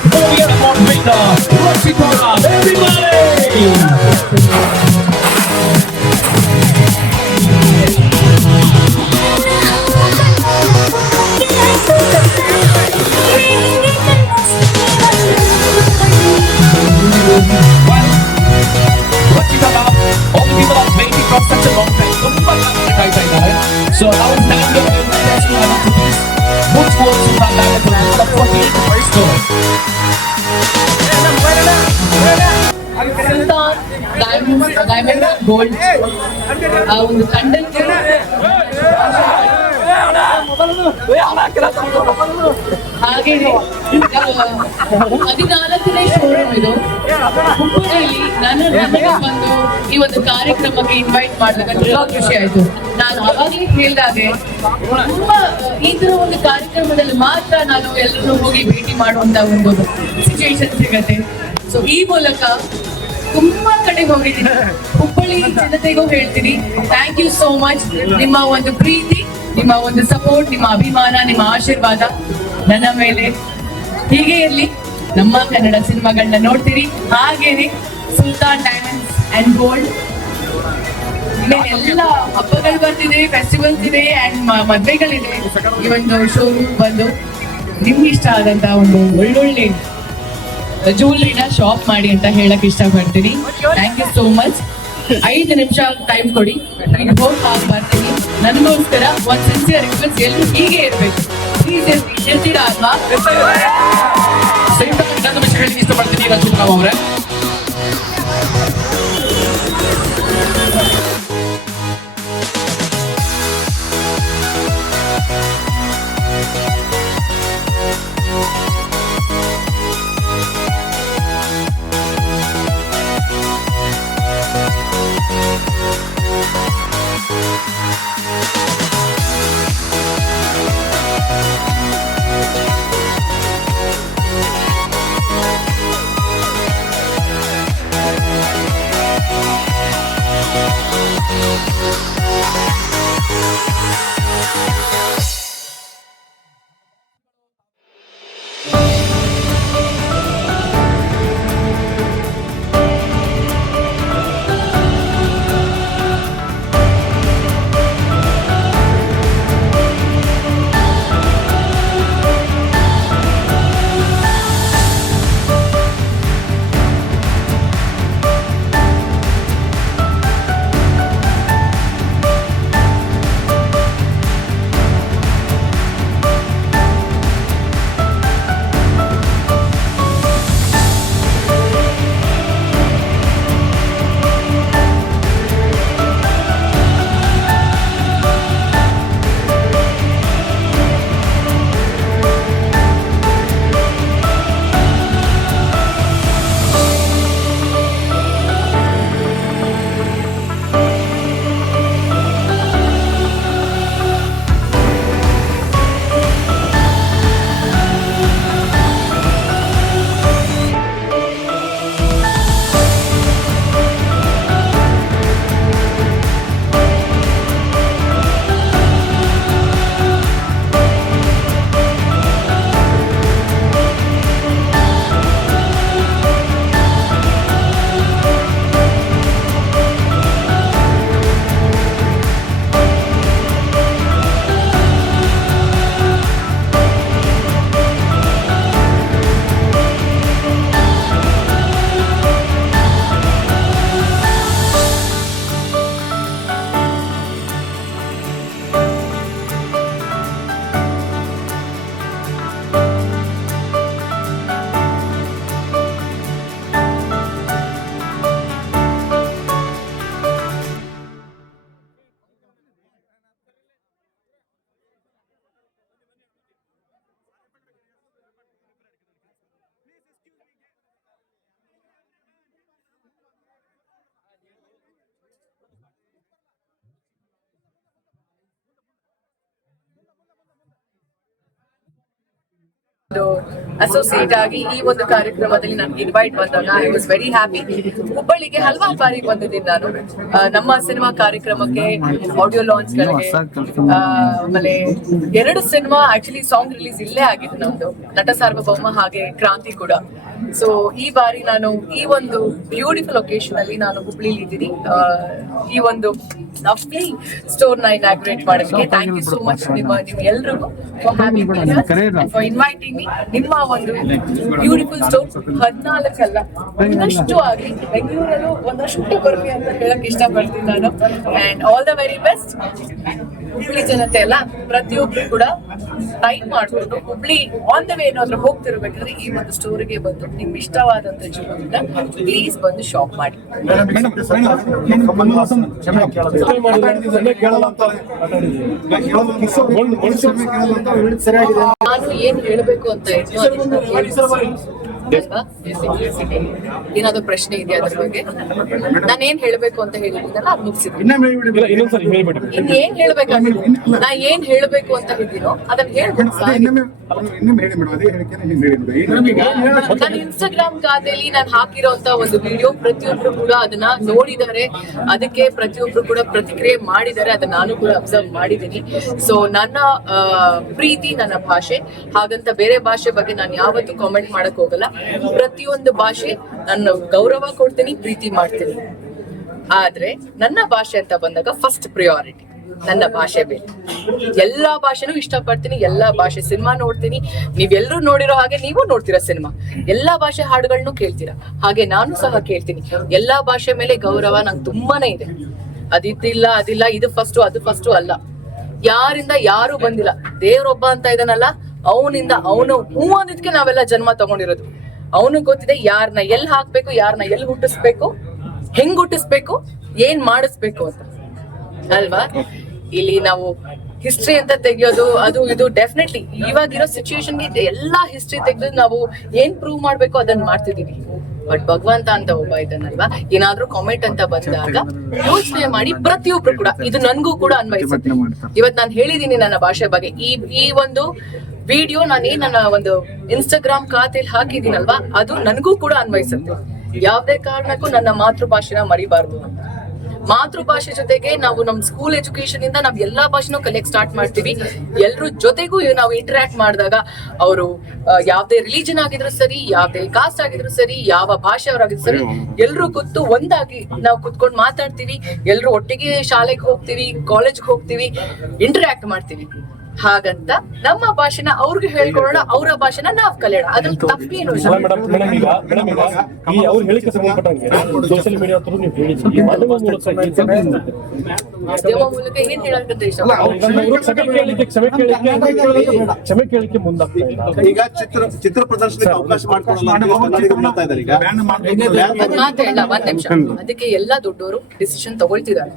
Poet moderator, Rachitara, everybody! Rachitara, all the people are waiting for such a long time. So our stand up is to introduce which works in our dialect for 48 first door. Sultan diamond gold ಆ ಒಂದು ತಂಡಕ್ಕೆ ಹಾಗೇನೆ 14ನೇ showroom ಇದು ಹುಬ್ಬಳ್ಳಿಯಲ್ಲಿ ನನಗೆ ಬಂದು ಈ ಒಂದು ಕಾರ್ಯಕ್ರಮಕ್ಕೆ ಇನ್ವೈಟ್ ಮಾಡಿದಾಗ ತುಂಬಾ ಖುಷಿ ಆಯ್ತು. ನಾನು ಅವಾಗಲೇ ಹೇಳಿದಾಗೆ ತುಂಬಾ ಈ ತರ ಒಂದು ಕಾರ್ಯಕ್ರಮದಲ್ಲಿ ಮಾತ್ರ ನಾನು ಎಲ್ಲರೂ ಹೋಗಿ ಭೇಟಿ ಮಾಡುವಂತ ಒಂದು ಸಿಚುವೇಶನ್ ಸಿಗತ್ತೆ. ಸೊ ಈ ಮೂಲಕ ತುಂಬಾ ಕಡೆ ಹೋಗಿದ್ದೀನಿ, ಹುಬ್ಬಳ್ಳಿ ಜನತೆಗೂ ಹೇಳ್ತೀನಿ ಥ್ಯಾಂಕ್ ಯು ಸೋ ಮಚ್. ನಿಮ್ಮ ಒಂದು ಪ್ರೀತಿ, ನಿಮ್ಮ ಒಂದು ಸಪೋರ್ಟ್, ನಿಮ್ಮ ಅಭಿಮಾನ, ನಿಮ್ಮ ಆಶೀರ್ವಾದ ನನ್ನ ಮೇಲೆ ಹೀಗೆ ಇರ್ಲಿ. ನಮ್ಮ ಕನ್ನಡ ಸಿನಿಮಾಗಳನ್ನ ನೋಡ್ತೀರಿ, ಹಾಗೇನೆ ಸುಲ್ತಾನ್ ಡೈಮಂಡ್ಸ್ ಅಂಡ್ ಗೋಲ್ಡ್ ಎಲ್ಲ ಹಬ್ಬಗಳು ಬರ್ತಿದೆ, ಫೆಸ್ಟಿವಲ್ಸ್ ಇದೆ ಅಂಡ್ ಮದ್ವೆಗಳಿದೆ. ಈ ಒಂದು ಶೋರೂಮ್ ಬಂದು ನಿಮ್ಗೆ ಇಷ್ಟ ಆದಂತ ಒಂದು ಒಳ್ಳೊಳ್ಳೆ ಜ್ಯುವೆಲ್ರಿನ ಶಾಪ್ ಮಾಡಿ ಅಂತ ಹೇಳಕ್ ಇಷ್ಟಪಡ್ತೀನಿ. Thank you so much. 5 ನಿಮಿಷ ಟೈಮ್ ಕೊಡಿ, ನನಗೆ ಹೋಗಿ ಬರ್ತೀನಿ. ನನಗೋಸ್ಕರ ಒಂದು ಸಿನ್ಸಿಯರ್ ರಿಕ್ವೆಸ್ಟ್, ಎಲ್ಲರೂ ಹೀಗೆ ಇರ್ಬೇಕು. ಪ್ಲೀಸ್ ಇರ್ತೀರಾ ಅಲ್ವಾ? ಇನ್ನೊಂದು ವಿಷಯ ಹೇಳಿ ಇಷ್ಟಪಡ್ತೀನಿ ರಚಿತರಾವ್ ಅವರೇ. ಅಸೋಸಿಯೇಟ್ ಆಗಿ ಈ ಒಂದು ಕಾರ್ಯಕ್ರಮದಲ್ಲಿ ನನ್ಗೆ ಇನ್ವೈಟ್ ಬಂದಾಗ ಐ ವಾಸ್ ವೆರಿ ಹ್ಯಾಪಿ. ಹುಬ್ಬಳ್ಳಿಗೆ ಹಲವಾರು ಬಾರಿ ಬಂದಿದ್ದೀನಿ ನಾನು ನಮ್ಮ ಸಿನಿಮಾ ಕಾರ್ಯಕ್ರಮಕ್ಕೆ, ಆಡಿಯೋ ಲಾಂಚ್ ಗಳಿಗೆ, ಆಮೇಲೆ 2 ಸಿನಿಮಾ ಆಕ್ಚುಲಿ ಸಾಂಗ್ ರಿಲೀಸ್ ಇಲ್ಲೇ ಆಗಿತ್ತು ನಮ್ದು, ನಟ ಸಾರ್ವಭೌಮ ಹಾಗೆ ಕ್ರಾಂತಿ ಕೂಡ. ಸೊ ಈ ಬಾರಿ ನಾನು ಈ ಒಂದು ಬ್ಯೂಟಿಫುಲ್ ಒಕೇಶನ್ ಅಲ್ಲಿ ನಾನು ಹುಬ್ಳಿಲಿ ಇದ್ದೀನಿ. ಈ ಒಂದು ಲವ್ಲಿ ಸ್ಟೋರ್ ನ ಇನಾಗ್ರೇಟ್ ಮಾಡೋದಕ್ಕೆ ಥ್ಯಾಂಕ್ ಯು ಸೋ ಮಚ್ ನಿಮ್ ಎಲ್ರಿಗೂ ಫಾರ್ ಇನ್ವೈಟಿಂಗ್ ಮೀ. ನಿಮ್ಮ ಒಂದು ಬ್ಯೂಟಿಫುಲ್ ಸ್ಟೋರ್ 14 ಅಲ್ಲ ಒಂದಷ್ಟು ಆಗಲಿ, ಬೆಂಗಳೂರಲ್ಲೂ ಒಂದಷ್ಟು ಬರಲಿ ಅಂತ ಹೇಳಕ್ ಇಷ್ಟಪಡ್ತೀನಿ ನಾನು. And all the very best. Hubli ಜನತೆ ಎಲ್ಲ ಪ್ರತಿಯೊಬ್ರು ಕೂಡ ಟೈಮ್ ಮಾಡ್ಕೊಂಡು ಹುಬ್ಳಿ ಆನ್ ದ ವೇ ಏನಾದ್ರು ಹೋಗ್ತಿರ್ಬೇಕಾದ್ರೆ ಈ ಒಂದು ಸ್ಟೋರಿಗೆ ಬಂದು ನಿಮ್ಗೆ ಇಷ್ಟವಾದಂತ ಜೀವನ ಪ್ಲೀಸ್ ಬಂದು ಶಾಪ್ ಮಾಡಿ. ನಾನು ಏನ್ ಹೇಳ್ಬೇಕು ಅಂತ ಏನಾದ್ರು ಪ್ರಶ್ನೆ ಇದೆಯಾ ಅದ್ರ ಬಗ್ಗೆ? ನಾನು ಏನ್ ಹೇಳ್ಬೇಕು ಅಂತ ಹೇಳಿದ್ದೀನಲ್ಲ ಅದು ಮುಗಿಸಿದ್ದೀನಿ. ಇನ್ನೇನ್ ಹೇಳ್ಬೇಕಾಗಿತ್ತು? ನಾ ಏನ್ ಹೇಳ್ಬೇಕು ಅಂತ ಹೇಳಿದ್ದೀನೋ ಅದನ್ನ ಹೇಳ್ಬೇಕು. ನನ್ನ ಇನ್ಸ್ಟಾಗ್ರಾಮ್ ಖಾತೆಯಲ್ಲಿ ನಾನು ಹಾಕಿರೋಂತ ಒಂದು ವಿಡಿಯೋ ಪ್ರತಿಯೊಬ್ರು ಕೂಡ ಅದನ್ನ ನೋಡಿದ್ದಾರೆ, ಅದಕ್ಕೆ ಪ್ರತಿಯೊಬ್ರು ಕೂಡ ಪ್ರತಿಕ್ರಿಯೆ ಮಾಡಿದ್ದಾರೆ, ಅದನ್ನ ನಾನು ಕೂಡ ಅಬ್ಸರ್ವ್ ಮಾಡಿದ್ದೀನಿ. ಸೊ ನನ್ನ ಪ್ರೀತಿ ನನ್ನ ಭಾಷೆ, ಹಾಗಂತ ಬೇರೆ ಭಾಷೆ ಬಗ್ಗೆ ನಾನು ಯಾವತ್ತೂ ಕಾಮೆಂಟ್ ಮಾಡಕ್ ಹೋಗಲ್ಲ. ಪ್ರತಿಯೊಂದು ಭಾಷೆ ನಾನು ಗೌರವ ಕೊಡ್ತೀನಿ, ಪ್ರೀತಿ ಮಾಡ್ತೀನಿ. ಆದ್ರೆ ನನ್ನ ಭಾಷೆ ಅಂತ ಬಂದಾಗ ಫಸ್ಟ್ ಪ್ರಿಯಾರಿಟಿ ನನ್ನ ಭಾಷೆ ಬೇಕು. ಎಲ್ಲಾ ಭಾಷೆನೂ ಇಷ್ಟಪಡ್ತೀನಿ, ಎಲ್ಲಾ ಭಾಷೆ ಸಿನಿಮಾ ನೋಡ್ತೀನಿ. ನೀವೆಲ್ಲರೂ ನೋಡಿರೋ ಹಾಗೆ ನೀವು ನೋಡ್ತೀರಾ ಸಿನಿಮಾ, ಎಲ್ಲಾ ಭಾಷೆ ಹಾಡುಗಳನ್ನು ಕೇಳ್ತೀರಾ, ಹಾಗೆ ನಾನು ಸಹ ಕೇಳ್ತೀನಿ. ಎಲ್ಲಾ ಭಾಷೆ ಮೇಲೆ ಗೌರವ ನಂಗೆ ತುಂಬಾನೇ ಇದೆ. ಅದಿಲ್ಲ ಇದು ಫಸ್ಟ್ ಅದು ಫಸ್ಟ್ ಅಲ್ಲ. ಯಾರಿಂದ ಯಾರು ಬಂದಿಲ್ಲ, ದೇವ್ರೊಬ್ಬ ಅಂತ ಇದಾನಲ್ಲ, ಅವನಿಂದ ಅವನು ಹೂ ಅಂದಿದ್ಕೆ ನಾವೆಲ್ಲ ಜನ್ಮ ತಗೊಂಡಿರೋದು. ಅವನು ಗೊತ್ತಿದೆ ಯಾರನ್ನ ಎಲ್ಲಿ ಹಾಕ್ಬೇಕು, ಯಾರನ್ನ ಎಲ್ಲಿ ಹುಟ್ಟಿಸ್ಬೇಕು, ಹೆಂಗ್ ಹುಟ್ಟಿಸ್ಬೇಕು, ಏನ್ ಮಾಡಿಸ್ಬೇಕು ಅಂತ ಅಲ್ವಾ. ಇಲ್ಲಿ ನಾವು ಹಿಸ್ಟ್ರಿ ಅಂತ ತೆಗಿಯೋದು ಅದು ಇದು ಡೆಫಿನೆಟ್ಲಿ ಇವಾಗಿರೋ ಸಿಚುವೇಶನ್ಗೆ ಎಲ್ಲಾ ಹಿಸ್ಟ್ರಿ ತೆಗೆದು ನಾವು ಏನ್ ಪ್ರೂವ್ ಮಾಡ್ಬೇಕು ಅದನ್ನ ಮಾಡ್ತಿದೀವಿ. ಬಟ್ ಭಗವಂತ ಅಂತ ಒಬ್ಬ ಇದ್ದಾನಲ್ವಾ, ಏನಾದ್ರೂ ಕಾಮೆಂಟ್ ಅಂತ ಬಂದಾಗ ಯೋಚನೆ ಮಾಡಿ ಪ್ರತಿಯೊಬ್ರು ಕೂಡ ಇದು ನನ್ಗೂ ಕೂಡ ಅನ್ವಯಿಸುತ್ತೆ. ಇವತ್ ನಾನು ಹೇಳಿದೀನಿ ನನ್ನ ಭಾಷೆ ಬಗ್ಗೆ. ಈ ಒಂದು ವಿಡಿಯೋ ನನ್ನ ಒಂದು ಇನ್ಸ್ಟಾಗ್ರಾಮ್ ಖಾತೆಯಲ್ಲಿ ಹಾಕಿದೀನಲ್ವಾ, ಅದು ನನ್ಗೂ ಕೂಡ ಅನ್ವಯಿಸುತ್ತೆ. ಯಾವ್ದೇ ಕಾರಣಕ್ಕೂ ನನ್ನ ಮಾತೃಭಾಷೆನ ಮರಿಬಾರ್ದು ಅಂತ. ಮಾತೃಭಾಷೆ ಜೊತೆಗೆ ನಾವು ನಮ್ ಸ್ಕೂಲ್ ಎಜುಕೇಶನ್ ಇಂದ ನಾವ್ ಎಲ್ಲಾ ಭಾಷೆನೂ ಕಲಿಯಕ್ ಸ್ಟಾರ್ಟ್ ಮಾಡ್ತೀವಿ. ಎಲ್ರ ಜೊತೆಗೂ ನಾವು ಇಂಟರಾಕ್ಟ್ ಮಾಡಿದಾಗ ಅವರು ಯಾವ್ದೇ ರಿಲಿಜನ್ ಆಗಿದ್ರು ಸರಿ, ಯಾವ್ದೇ ಕಾಸ್ಟ್ ಆಗಿದ್ರು ಸರಿ, ಯಾವ ಭಾಷೆಯವರಾಗಿದ್ರು ಸರಿ, ಎಲ್ರು ಕೂತು ಒಂದಾಗಿ ನಾವು ಕುತ್ಕೊಂಡು ಮಾತಾಡ್ತೀವಿ. ಎಲ್ರು ಒಟ್ಟಿಗೆ ಶಾಲೆಗೆ ಹೋಗ್ತೀವಿ, ಕಾಲೇಜ್ಗೆ ಹೋಗ್ತೀವಿ, ಇಂಟರಾಕ್ಟ್ ಮಾಡ್ತೀವಿ. ಹಾಗಂತ ನಮ್ಮ ಭಾಷೆನ ಅವ್ರಿಗೆ ಹೇಳ್ಕೊಡೋಣ, ಅವರ ಭಾಷೆನ ನಾವ್ ಕಲಿಯೋಣ, ಅದ್ರಲ್ಲಿ ತಪ್ಪೇನು ಇಲ್ಲ. ಸೋಷಿಯಲ್ ಮೀಡಿಯಾ ಮಾಧ್ಯಮ ಮೂಲಕ ಏನ್ ಹೇಳಕ್ಕಂತ ಇಷ್ಟ ಕ್ಷಮೆ ಕೇಳಿಕೆ ಮುಂದಾಗ್ತಾ ಈಗ ಚಿತ್ರ ಪ್ರದರ್ಶನಕ್ಕೆ ಅವಕಾಶ ಮಾತಾಡಲ್ಲ ಒಂದ್ ನಿಮಿಷ. ಅದಕ್ಕೆ ಎಲ್ಲಾ ದೊಡ್ಡವರು ಡಿಸಿಷನ್ ತಗೊಳ್ತಿದ್ದಾರೆ.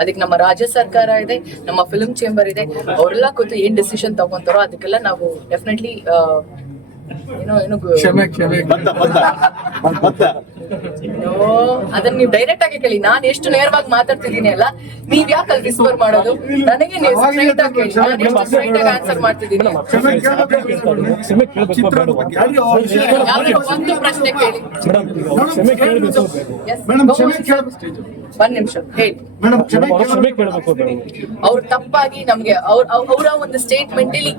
ಅದಕ್ಕೆ ನಮ್ಮ ರಾಜ್ಯ ಸರ್ಕಾರ ಇದೆ, ನಮ್ಮ ಫಿಲ್ಮ್ ಚೇಂಬರ್ ಇದೆ, ಅವರೆಲ್ಲ ಕೂತು ಏನ್ ಡಿಸಿಷನ್ ತಗೊಂತಾರೋ ಅದಕ್ಕೆಲ್ಲ ನಾವು ಡೆಫಿನೆಟ್ಲಿ ಅದನ್ನ ನೀವು ಡೈರೆಕ್ಟ್ ಆಗಿ ಕೇಳಿ. ನಾನ್ ಎಷ್ಟು ನೇರವಾಗಿ ಮಾತಾಡ್ತಿದ್ದೀನಿ ಅಲ್ಲ, ನೀವ್ ಯಾಕೆ ಅಲ್ಲಿ ವಿಸ್ಪರ್ ಮಾಡೋದು? ನನಗೆ ಸ್ಟ್ರೈಟ್ ಆಗಿ ಕೇಳಿ, ನಾನು ಎಷ್ಟು ಸ್ಟ್ರೈಟ್ ಆಗಿ ಆನ್ಸರ್ ಮಾಡ್ತಿದ್ದೀನಿ. ಒಂದು ಪ್ರಶ್ನೆ ಕೇಳಿ. ಒಂದ್ ನಿಮಿಷ ಹೇಳಿ. ಅವ್ರು ತಪ್ಪಾಗಿ ನಮ್ಗೆ ಅವರ ಒಂದು ಸ್ಟೇಟ್ಮೆಂಟ್ ಅಲ್ಲಿ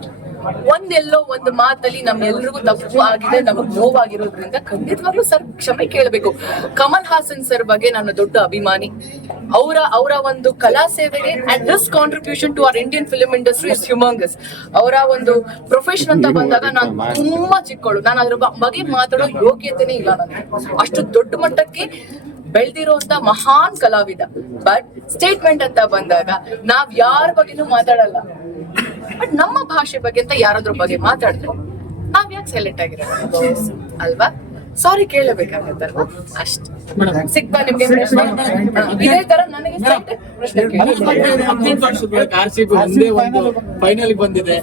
ಒಂದೆಲ್ಲೋ ಒಂದು ಮಾತಲ್ಲಿ ನಮ್ಗೆಲ್ರಿಗೂ ತಪ್ಪು ಆಗಿದೆ, ನಮಗ್ ನೋವಾಗಿರೋದ್ರಿಂದ ಖಂಡಿತವಾಗ್ಲೂ ಸರ್ ಕ್ಷಮೆ ಕೇಳಬೇಕು. ಕಮಲ್ ಹಾಸನ್ ಸರ್ ಬಗ್ಗೆ ನಾನು ದೊಡ್ಡ ಅಭಿಮಾನಿ. ಅವರ ಒಂದು ಕಲಾ ಸೇವೆಗೆ and this contribution to our Indian film industry is humongous. ಅವರ ಒಂದು ಪ್ರೊಫೆಷನ್ ಅಂತ ಬಂದಾಗ ನಾನು ತುಂಬಾ ಚಿಕ್ಕಳು, ನಾನು ಅದ್ರ ಬಗ್ಗೆ ಮಾತಾಡೋ ಯೋಗ್ಯತೆನೇ ಇಲ್ಲ ನನಗೆ. ಅಷ್ಟು ದೊಡ್ಡ ಮಟ್ಟಕ್ಕೆ ಬೆಳೆದಿರುವಂತ ಮಹಾನ್ ಕಲಾವಿದ. ಬಟ್ ಸ್ಟೇಟ್ಮೆಂಟ್ ಅಂತ ಬಂದಾಗ ನಾವ್ ಯಾರ ಬಗ್ಗೆನೂ ಮಾತಾಡಲ್ಲ. ಬಟ್ ನಮ್ಮ ಭಾಷೆ ಬಗ್ಗೆ ಅಂತ ಯಾರಾದ್ರ ಬಗ್ಗೆ ಮಾತಾಡಿದ್ರೆ ನಾವ್ ಯಾಕೆ ಸೈಲೆಂಟ್ ಆಗಿರೋದು ಅಲ್ವಾ? ಸಾರಿ ಕೇಳಬೇಕಾಗತ್ತಲ್ವಾ? ಅಷ್ಟೇ. ಸಿಕ್ತಾ ನಿಮ್ಗೆ ಪ್ರಶ್ನೆ? ಇದೇ ತರ ನನಗೆ ಪ್ರಶ್ನೆ ಫೈನಲ್ ಬಂದಿದೆ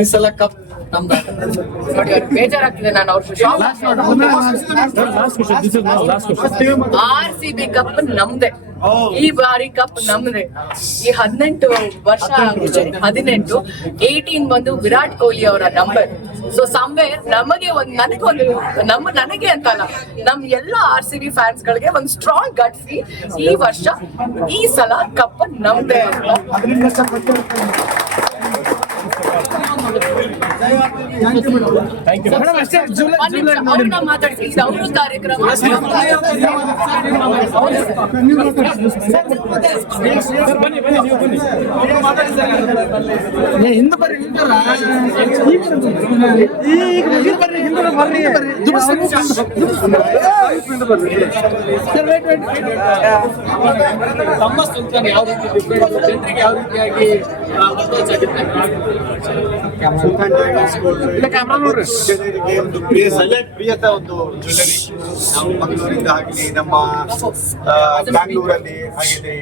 ಈ ಸಲ ಕಪ್ ನಮ್ದು. ನೋಡಿ ಅವ್ರಿಗೆ ಬೇಜಾರಾಗ್ತಿದೆ. ನಾನು ಅವ್ರ RCB ಕಪ್ ನಮ್ದೆ. ಈ ಬಾರಿ ಕಪ್ ನಮ್ದೆ. ಈ 18 ವರ್ಷ 18 ಬಂದು ವಿರಾಟ್ ಕೊಹ್ಲಿ ಅವರ ನಂಬರ್. ಸೊ ಸಮ್ವೇರ್ ನಮಗೆ ನನಗೆ ಅಂತಲ್ಲ, ನಮ್ ಎಲ್ಲ RCB ಫ್ಯಾನ್ಸ್ ಗಳಿಗೆ ಒಂದು ಸ್ಟ್ರಾಂಗ್ ಗಟ್ಸಿ ಈ ವರ್ಷ ಈ ಸಲ ಕಪ್ ನಮ್ದೆ ಅಂತ. ಥ್ಯಾಂಕ್ ಯು ಅವ್ರನ್ನ ಮಾತಾಡ್ಸಿ, ಇದು ಅವ್ರ ಕಾರ್ಯಕ್ರಮ. ಬನ್ನಿ ನೀವು ಬನ್ನಿ. ತಮ್ಮ ಸುಲ್ತಾನ್ ಯಾವ ರೀತಿ ಡಿಫ್ರೆಂಟ್, ಜನರಿಗೆ ಯಾವ ರೀತಿಯಾಗಿ ಜನರಿಗೆ ಒಂದು ಪ್ರಿಯತ ಒಂದು ಜ್ಯುವೆಲರಿ ನಾವು ಮಂಗಳೂರಿಂದ ಆಗಲಿ ನಮ್ಮ ಬ್ಯಾಂಗ್ಳೂರಲ್ಲಿ ಆಗಿದೆ.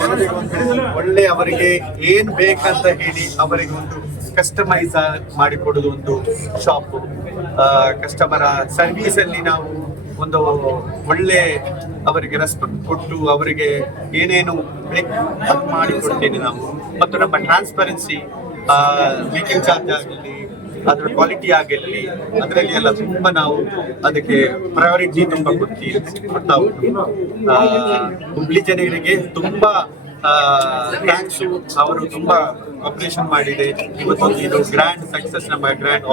ಜನರಿಗೆ ಒಂದು ಒಳ್ಳೆ ಅವರಿಗೆ ಏನ್ ಬೇಕಂತ ಹೇಳಿ ಅವರಿಗೆ ಒಂದು ಕಸ್ಟಮೈಸ್ ಮಾಡಿಕೊಡುದು ಒಂದು ಶಾಪ್. ಕಸ್ಟಮರ ಸರ್ವಿಸ್ ಅಲ್ಲಿ ನಾವು ಒಂದು ಒಳ್ಳೆ ಅವರಿಗೆ ರೆಸ್ಪೆಕ್ಟ್ ಕೊಟ್ಟು ಅವರಿಗೆ ಏನೇನು ಬೇಕು ಅದು ಮಾಡಿಕೊಡ್ತೇನೆ ನಾವು. ಮತ್ತು ನಮ್ಮ ಟ್ರಾನ್ಸ್ಪರೆನ್ಸಿ, ಮೇಕಿಂಗ್ ಚಾರ್ಜ್ ಆಗಲಿ, ಅದರ ಕ್ವಾಲಿಟಿ ಆಗಿರಲಿ, ಅದರಲ್ಲಿ ಎಲ್ಲ ತುಂಬಾ ನಾವು ಅದಕ್ಕೆ ಪ್ರಯಾರಿಟಿ ತುಂಬಾ ಕೊಡ್ತಾ ಉಂಟು. ಹುಬ್ಳಿ ಜನರಿಗೆ ತುಂಬಾ ಥ್ಯಾಂಕ್ಸು. ಅವರು ತುಂಬಾ ಆಪರೇಷನ್ ಮಾಡಿದೆ. ಇವತ್ತೊಂದು ಇದು ಗ್ರ್ಯಾಂಡ್ ಸಕ್ಸಸ್, ನಮ್ಮ ಗ್ರ್ಯಾಂಡ್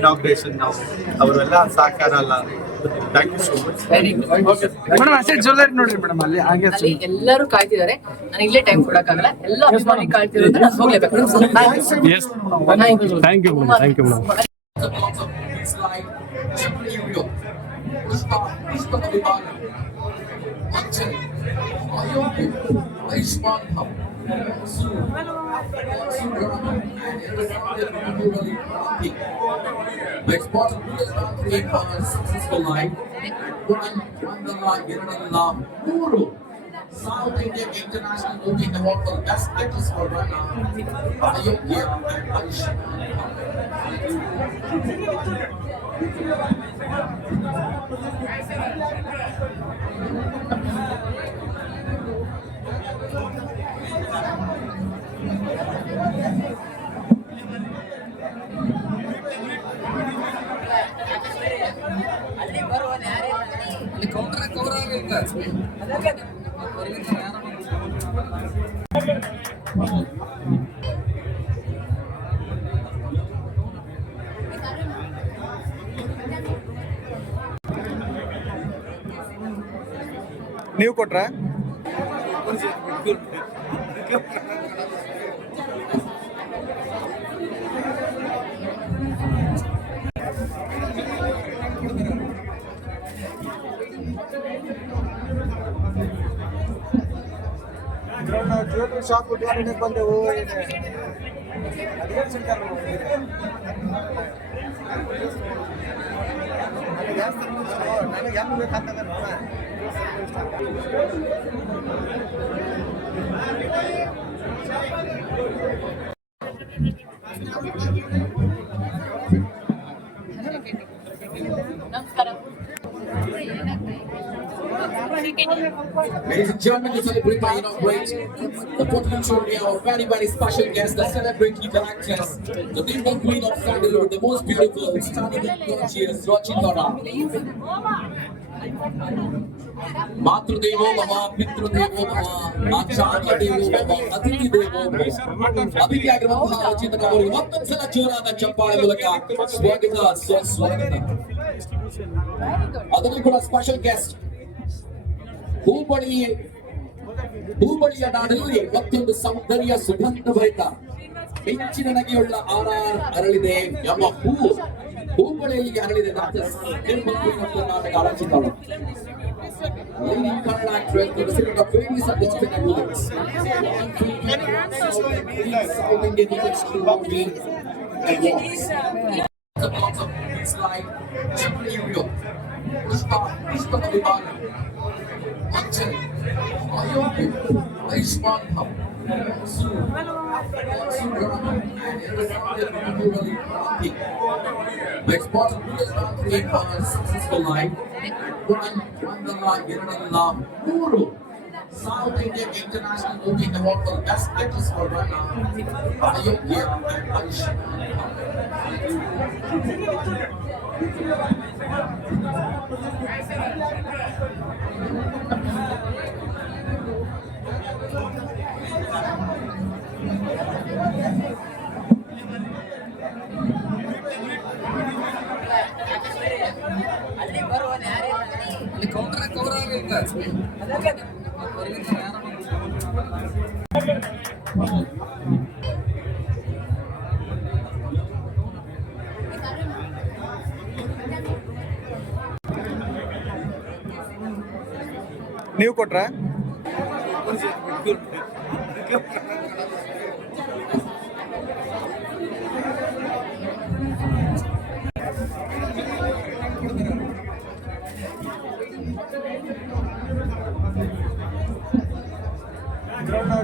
ಇನಾಗ್ರೇಷನ್ ನಾವು ಅವರೆಲ್ಲ ಸಹಕಾರ ಅಲ್ಲ. Thank you so much. ಅಲ್ಲಿ ಎಲ್ಲರೂ ಕಾಯ್ತಿದ್ದಾರೆ. ನಾನು ಇಲ್ಲೇ ಟೈಮ್ ಕೊಡಕ್ಕಾಗಲ್ಲ, ಎಲ್ಲ ಅಭಿಮಾನಿ ಕಾಯ್ತಿರೋದ್ರೆ ನಾನು ಹೋಗ್ಲೇಬೇಕು. Thank you madam. South Indian International Movie Award for Best Actress for Rana, Ayodhya and Ayushmann. ನೀವು ಕೊಟ್ರ ಜ್ಯುವೆಲ್ಲರಿ ಶಾಪ್ ಉದ್ಘಾಟನೆಗೆ ಬಂದೆವು. ನನಗೆ ಹೆಂಗ್ ಬೇಕಂತಂದ್ರೆ ನಮಸ್ಕಾರ. Ladies and gentlemen, to celebrate my inauguration, the potential our very, very special guest, the celebrity actress, the beautiful queen of Sandalwood, the most beautiful, stunning and gorgeous, Rachindara. Matrudevo Bhava, Pitrudevo Bhava, Acharya Devo Bhava, Athithi Devo Bhava. Abhiki ಆಗಿರುವಂತಹ ರಚಿತನ ಅವರಿಗೆ ಮತ್ತೊಂದ್ಸಲ ಜೋರಾದ ಚಪ್ಪಾಳೆ ಮೂಲಕ ಸ್ವಾಗತ. ಅದರಲ್ಲಿ ಕೂಡ special guest ಹೂಬಳಿಯ ನಾಡಲ್ಲಿ ಮತ್ತೊಂದು ಸೌಂದರ್ಯ ಸುಗಂಧ ಭರಿತ ಮಿಂಚಿನ ನಗೆಯುಳ್ಳ ಅರಳಿದೆ ಎಂಬ ಹೂಬಳಿಯಲ್ಲಿ ಅರಳಿದೆ ನಾಟಕ ಅರಚಿತಳು. Leading Kannada actress, the recipient of various awards and accolades. South Indian industry movie. The box of movies like Chippewa, Pushpa Vibhaga, Anjan, Ayodhya, Ayushmann, Monsoon Rana, and which brought 2 years back in successful life. Wonderla, Irnalla, Guru. South Indian International Movie Award for Best Actress for Rana, Ayodhya and Ayushmann. ನೀವು ಕೊಟ್ರ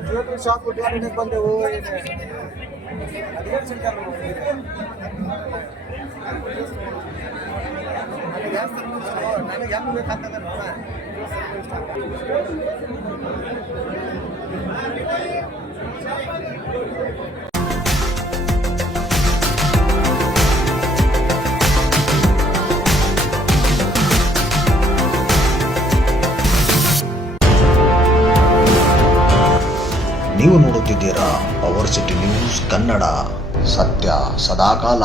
jewellery shop ಉದ್ಘಾಟನೆಗೆ ಬಂದೆವು. ನನಗೆ ಹೆಂಗ್ ಬೇಕಂತಂದ್ರೆ ನೀವು ನೋಡುತ್ತಿದ್ದೀರಾ power city news Kannada, ಸತ್ಯ ಸದಾಕಾಲ.